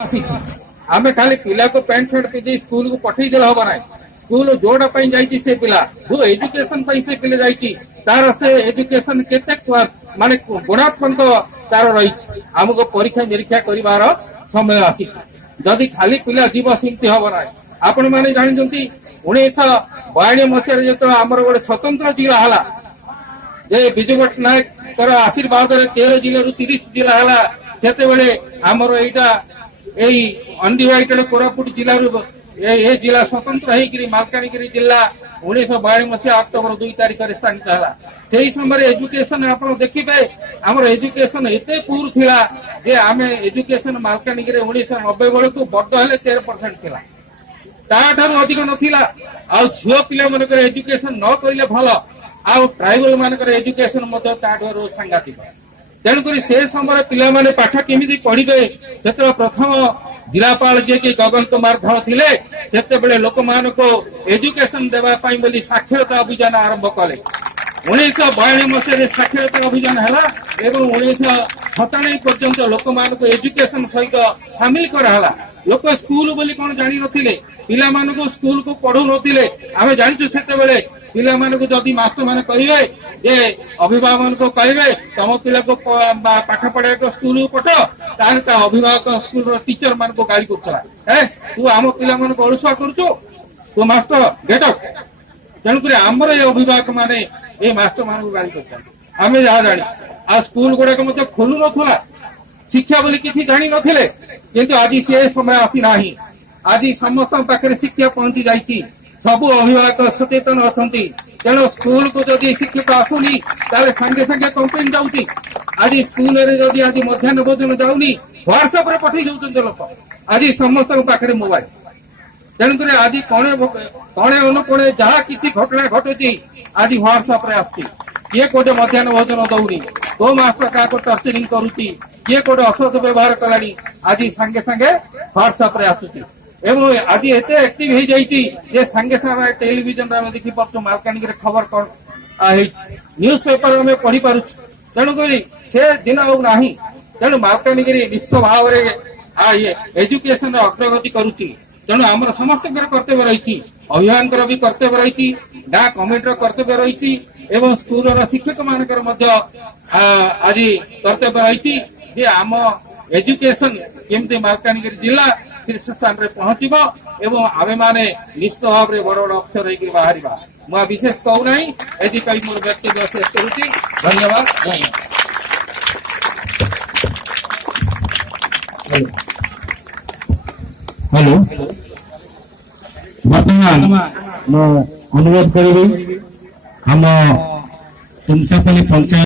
आम खाली पिला को पैंट शर्ट पिधि स्कूल को पठे देले हम ना स्कूल जोड़ा जाइए से पिला जो एजुकेशन से पिले जाइए तार से एजुकेशन केते माने गुणात्मक तार रही आमको परीक्षा निरीक्षा कर समय आसी जदि खाली पिला जीव सेमती हम ना आपण मैंने जानते 1952 मसीह जो आमर गोटे स्वतंत्र जिला है विजु पट्टनायक आशीर्वाद 13 जिलू 30 जिला है से आमर यही अनडिवाइडेड कोरापुट जिला ये जिला स्वतंत्र होकर मालकानगिरी जिला 1952 मसीहा अक्टोबर 2 तारिख में स्थानित है से समय एजुकेशन आप देखिए आमर एजुकेशन एत पुर थिला जे आमे एजुकेशन मालकानगिरी 1990 बेलू बड़ हेले 13% थिला ताठारू अधिक नथिला आ झियो पिला मानकर एजुकेशन न कइले भल आ ट्राइबल मानकर एजुकेशन मते ताठारू सांगातिक तेणुक से समय पिला माने पाठ केमिति पढ़िबे सेते प्रथम जिलापाल जे कि गगन कुमार धळ थिले सेते बेले लोक मानको एजुकेशन देबा पई बोली साक्षरता अभियान आरंभ कले 1952 मसीह साक्षरता अभियान है एवं 1997 पर्यंत लोक मानको एजुकेशन सहित सामिल कराला लोक स्कूल बोली कौन जानी नथिले पिला मानको स्कूल को पढ़ू नथिले आमे जानिछु सेते बेले पिला मानको जदि मास्टर माने कहिबे जे अभिभावक को कहे तुम पिला को पाठ पढ़ा को स्कूल पठ तार अभिभावक स्कूल टीचर मान को गाड़ी कर तू आम पिला मान को अड़ुआ करुचु तू मास्टर गेट अप तेणुक आमर ये अभिभावक माने ये मास्टर मान को गाड़ी कर जहाँ जानी आ स्कूल गुड़ाक खोलु ना शिक्षा बोली किसी जानी नथिले किंतु आज से समय आसी ना आज समस्त पाखे शिक्षा पहुंची जाइए सबू अभिभावक सचेतन अच्छा तेणु स्कूल को जदि शिक्षक आसुनी ताले संगे संगे कंप्लेन जाऊँगी आज स्कूल जदि आज मध्याह्न भोजन जाऊनी व्हाट्सएप रे पठे जाऊँ लोक आज समस्त पाखे मोबाइल तेणुक आज कणे अनुकोणे जहाँ किसी घटना घटुची आज व्हाट्सएप रे आसुची किए कोटे मध्याह्न भोजन दौनी को मास्टर क्या टर्चरिंग करुच्ची किए कोटे असद व्यवहार कलानी आज संगे संगे व्हाट्सएप रे आसुची एवं आज एत एक्टिव हो जाइए संगे संगे टेलीविजन देखी पार्छ मालकानगिरी खबर कौन न्यूज पेपर में पढ़ी पार्छ तेणुक से दिन ना तेणु मालकानगिरी विश्व भाव एजुकेशन अग्रगति करुच्ची तेणु आम समस्त कर्तव्य रही अभिभावक भी कर्तव्य रही गाँ कमिटर कर्तव्य रही एवं स्कूल शिक्षक मानकर आज कर्तव्य रही आम एजुकेशन केमती मालकानगिरी जिला शीर्ष स्थान में पहुंचब एवं आमे माने निश्चित भाव में बड़ बड़ अक्षर होकर बाहर मुझे विशेष कहूना एपाई मोर व्यक्तिगत शेष करुच्ची धन्यवाद। हेलो वर्तमान अनुरोध करी हम तुमसे पंचायत